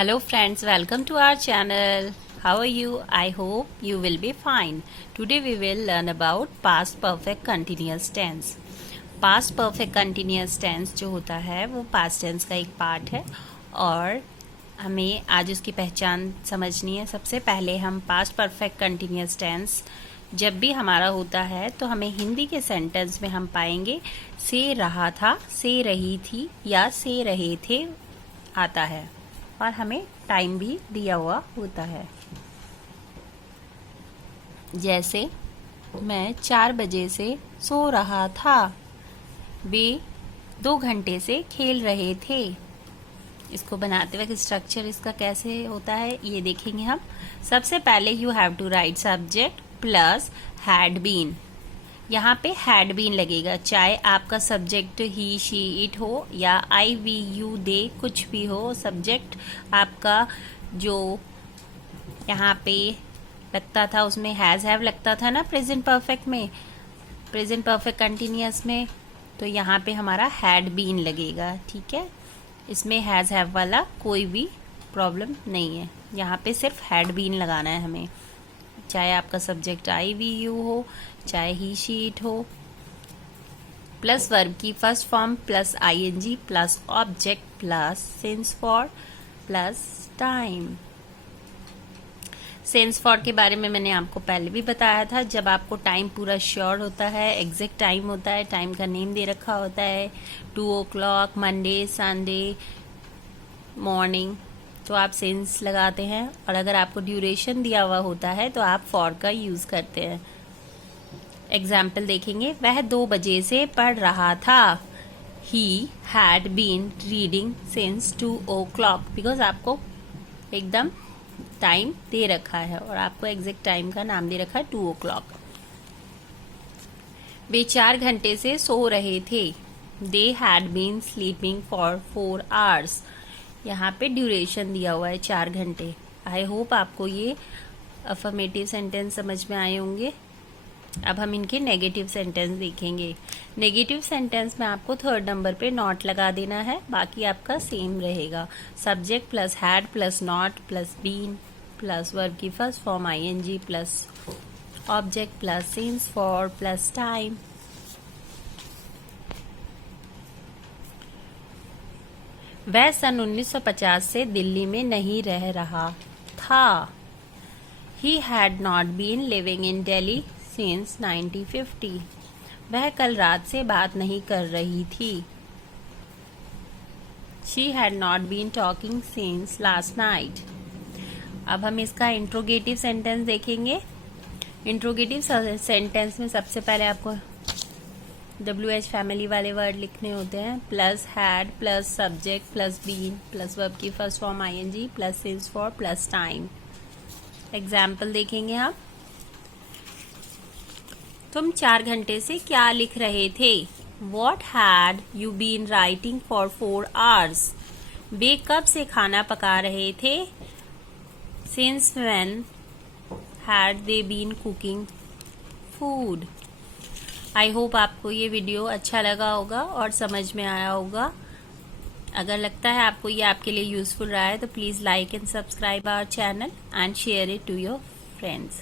Hello friends, welcome to our channel. How are you? I hope you will be fine. Today we will learn about past perfect continuous tense. Past perfect continuous tense जो होता है वो past tense का एक part है और हमें आज उसकी पहचान समझनी है। सबसे पहले हम past perfect continuous tense जब भी हमारा होता है तो हमें हिंदी के सेंटेंस में हम पाएंगे से रहा था, से रही थी या से रहे थे आता है और हमें टाइम भी दिया हुआ होता है। जैसे मैं 4 बजे से सो रहा था, वे 2 घंटे से खेल रहे थे। इसको बनाते वक्त स्ट्रक्चर इसका कैसे होता है ये देखेंगे हम। सबसे पहले you have to write subject plus had been. यहाँ पे हैड बीन लगेगा, चाहे आपका सब्जेक्ट ही शी इट हो या आई वी यू दे कुछ भी हो। सब्जेक्ट आपका जो यहाँ पे लगता था उसमें हैज हैव लगता था ना प्रेजेंट परफेक्ट में, प्रेजेंट परफेक्ट कंटिन्यूअस में, तो यहाँ पे हमारा हैड बीन लगेगा। ठीक है, इसमें हैज हैव वाला कोई भी प्रॉब्लम नहीं है, यहाँ पे सिर्फ हैड बीन लगाना है हमें, चाहे आपका सब्जेक्ट आई वी यू हो चाहे ही शी इट हो। प्लस वर्ब की first form plus ING plus object plus since for plus time. Since for के बारे में मैंने आपको पहले भी बताया था। जब आपको टाइम पूरा श्योर होता है, एग्जैक्ट टाइम होता है, टाइम का नेम दे रखा होता है 2 o'clock मंडे संडे मॉर्निंग, तो आप सिंस लगाते हैं। और अगर आपको ड्यूरेशन दिया हुआ होता है तो आप फॉर का यूज करते हैं। एग्जाम्पल देखेंगे, वह 2 बजे से पढ़ रहा था। He had been reading since 2 o'clock, because आपको एकदम टाइम दे रखा है और आपको एग्जैक्ट टाइम का नाम दे रखा है 2 o'clock। वे 4 घंटे से सो रहे थे। They had been sleeping for 4 hours। यहाँ पे ड्यूरेशन दिया हुआ है 4 घंटे। आई होप आपको ये अफर्मेटिव सेंटेंस समझ में आए होंगे। अब हम इनके नेगेटिव सेंटेंस देखेंगे। नेगेटिव सेंटेंस में आपको 3rd नंबर पे नॉट लगा देना है, बाकी आपका सेम रहेगा। Subject plus had plus not plus been plus verb की first form ING plus object plus since for plus time. वह सन 1950 से दिल्ली में नहीं रह रहा था। He had not been living in Delhi since 1950। वह कल रात से बात नहीं कर रही थी। She had not been talking since last night। अब हम इसका इंट्रोगेटिव सेंटेंस देखेंगे। इंट्रोगेटिव सेंटेंस में सबसे पहले आपको WH फैमिली वाले वर्ड लिखने होते हैं। Plus had plus subject plus been plus verb की first form ING plus since for plus time. Example देखेंगे आप। तुम 4 घंटे से क्या लिख रहे थे? What had you been writing for 4 hours? वे कब से खाना पका रहे थे? Since when had they been cooking food? I hope आपको ये वीडियो अच्छा लगा होगा और समझ में आया होगा। अगर लगता है आपको ये आपके लिए यूजफुल रहा है तो please like and subscribe our channel and share it to your friends.